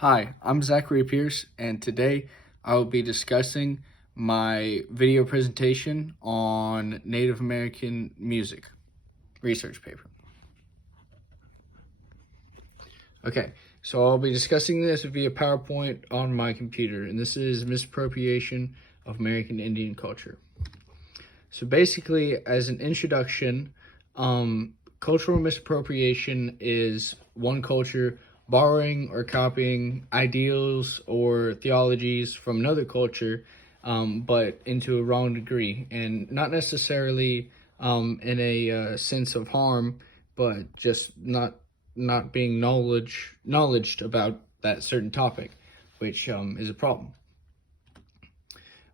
Hi, I'm Zachary Pierce, and today I will be discussing my video presentation on Native American music research paper. Okay, so I'll be discussing this via PowerPoint on my computer, and this is misappropriation of American Indian culture. So basically, as an introduction, cultural misappropriation is one culture borrowing or copying ideals or theologies from another culture, but into a wrong degree, and not necessarily in a sense of harm, but just not being knowledged about that certain topic, which is a problem.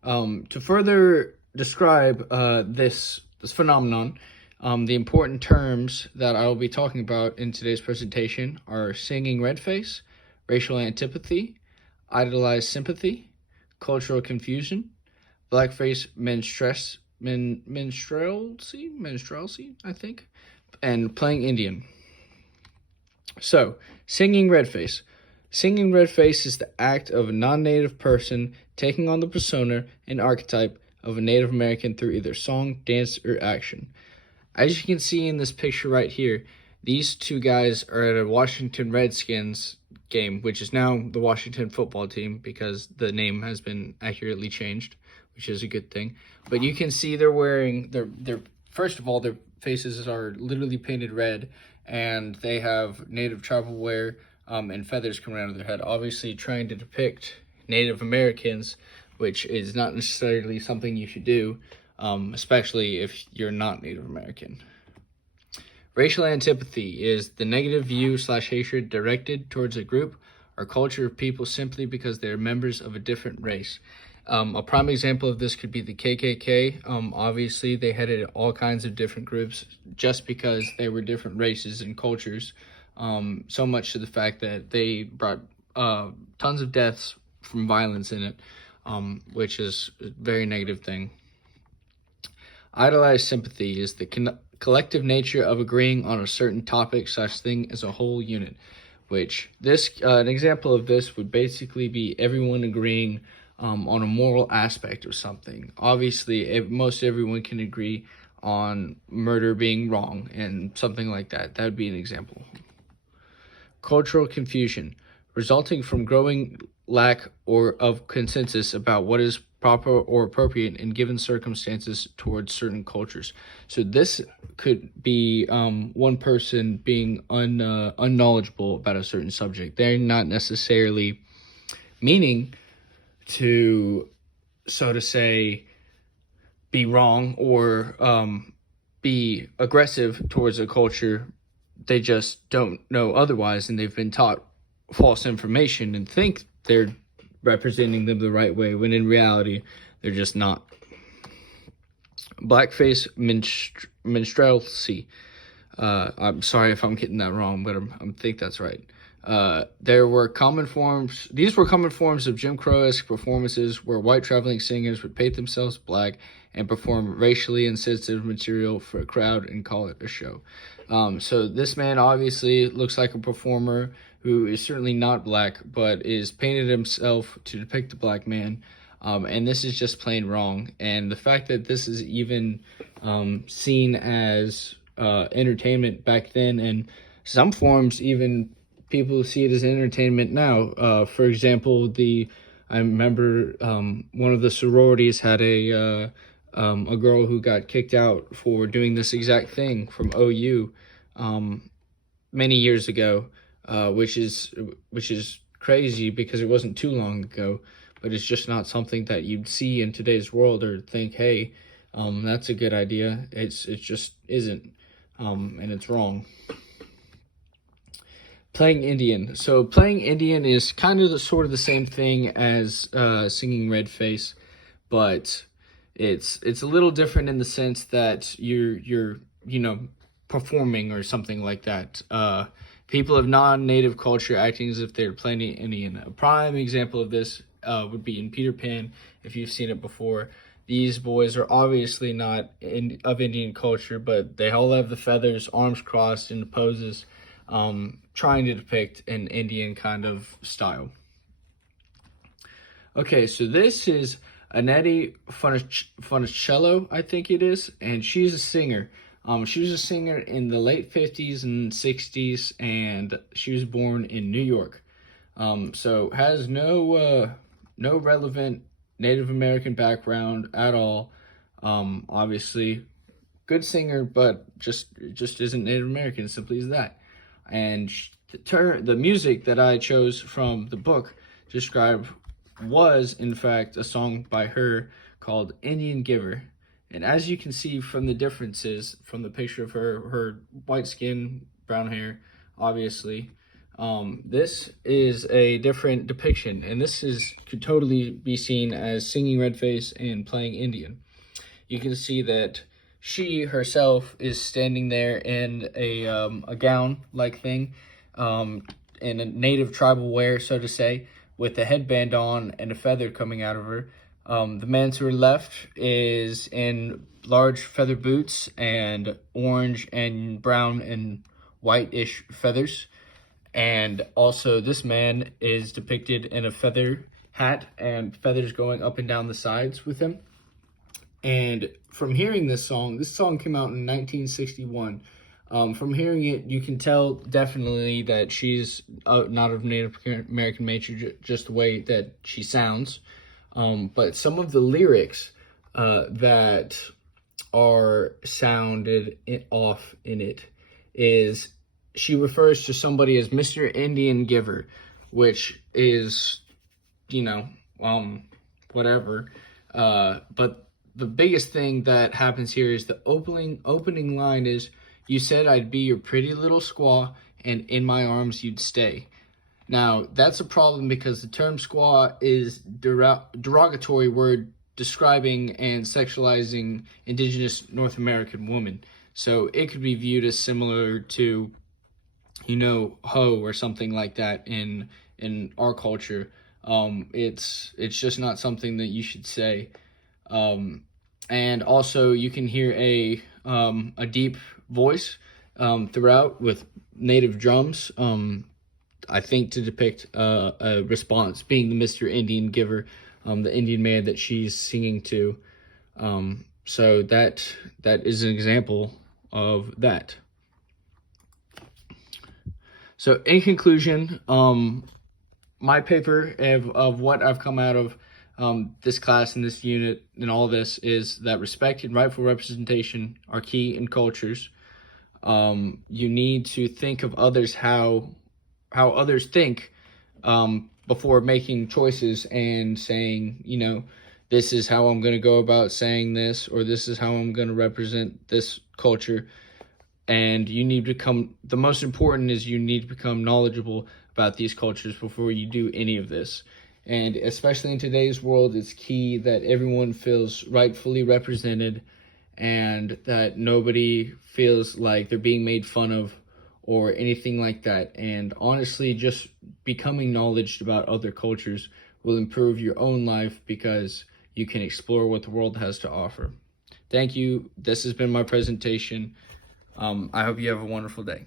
To further describe this phenomenon, the important terms that I will be talking about in today's presentation are singing red face, racial antipathy, idolized sympathy, cultural confusion, blackface minstrelsy, I think, and playing Indian. So, singing red face. Singing red face is the act of a non-native person taking on the persona and archetype of a Native American through either song, dance, or action. As you can see in this picture right here, these two guys are at a Washington Redskins game, which is now the Washington football team because the name has been accurately changed, which is a good thing. But you can see they're wearing their first of all, their faces are literally painted red, and they have native tribal wear and feathers coming out of their head, obviously trying to depict Native Americans, which is not necessarily something you should do, especially if you're not Native American. Racial antipathy is the negative view/hatred directed towards a group or culture of people simply because they are members of a different race. A prime example of this could be the KKK. Obviously, they headed all kinds of different groups just because they were different races and cultures, so much to the fact that they brought tons of deaths from violence in it, which is a very negative thing. Idolized sympathy is the collective nature of agreeing on a certain topic/thing as a whole unit, which an example of this would basically be everyone agreeing on a moral aspect of something. Obviously, most everyone can agree on murder being wrong and something like that. That would be an example. Cultural confusion, resulting from growing lack of consensus about what is proper or appropriate in given circumstances towards certain cultures. So this could be one person being unknowledgeable about a certain subject. They're not necessarily meaning to, so to say, be wrong or be aggressive towards a culture. They just don't know otherwise, and they've been taught false information and think they're representing them the right way, when in reality, they're just not. Blackface minstrelsy. I'm sorry if I'm getting that wrong, but I think that's right. These were common forms of Jim Crow-esque performances where white traveling singers would paint themselves black and perform racially insensitive material for a crowd and call it a show. So this man obviously looks like a performer who is certainly not black, but is painted himself to depict a black man. And this is just plain wrong. And the fact that this is even seen as entertainment back then, and some forms even people see it as entertainment now. For example, I remember one of the sororities had a girl who got kicked out for doing this exact thing from OU many years ago, which is crazy because it wasn't too long ago, but it's just not something that you'd see in today's world or think, hey, that's a good idea. It just isn't, and it's wrong. Playing Indian. So playing Indian is kind of sort of the same thing as singing red face, but it's a little different in the sense that you're performing or something like that. People of non-native culture acting as if they're playing Indian. A prime example of this would be in Peter Pan, if you've seen it before. These boys are obviously not of Indian culture, but they all have the feathers, arms crossed, and the poses. trying to depict an Indian kind of style. Okay, so this is Annette Funicello, I think it is, and she's a singer. She was a singer in the late 50s and 60s, and she was born in New York. So has no relevant Native American background at all. Obviously, good singer, but just isn't Native American, simply as that. And the music that I chose from the book to describe was, in fact, a song by her called Indian Giver. And as you can see from the differences from the picture of her white skin, brown hair, obviously, this is a different depiction, and could totally be seen as singing Redface and playing Indian. You can see that she herself is standing there in a gown-like thing, in a native tribal wear, so to say, with a headband on and a feather coming out of her. The man to her left is in large feather boots and orange and brown and whitish feathers. And also this man is depicted in a feather hat and feathers going up and down the sides with him. And from hearing this song came out in 1961. From hearing it, you can tell definitely that she's not of Native American nature, just the way that she sounds. But some of the lyrics that are sounded off in it is she refers to somebody as Mr. Indian Giver, which is, whatever. But the biggest thing that happens here is the opening line is, "You said I'd be your pretty little squaw, and in my arms you'd stay." Now, that's a problem because the term squaw is derogatory word describing and sexualizing indigenous North American women. So it could be viewed as similar to, hoe or something like that in our culture. It's just not something that you should say. And also you can hear a deep voice throughout with native drums, I think to depict a response, being the Mr. Indian Giver, the Indian man that she's singing to. So that is an example of that. So in conclusion, my paper of what I've come out of this class and this unit and all this is that respect and rightful representation are key in cultures. You need to think of others how others think before making choices and saying, this is how I'm going to go about saying this, or this is how I'm going to represent this culture. And the most important is you need to become knowledgeable about these cultures before you do any of this. And especially in today's world, it's key that everyone feels rightfully represented and that nobody feels like they're being made fun of or anything like that. And honestly, just becoming knowledgeable about other cultures will improve your own life because you can explore what the world has to offer. Thank you. This has been my presentation. I hope you have a wonderful day.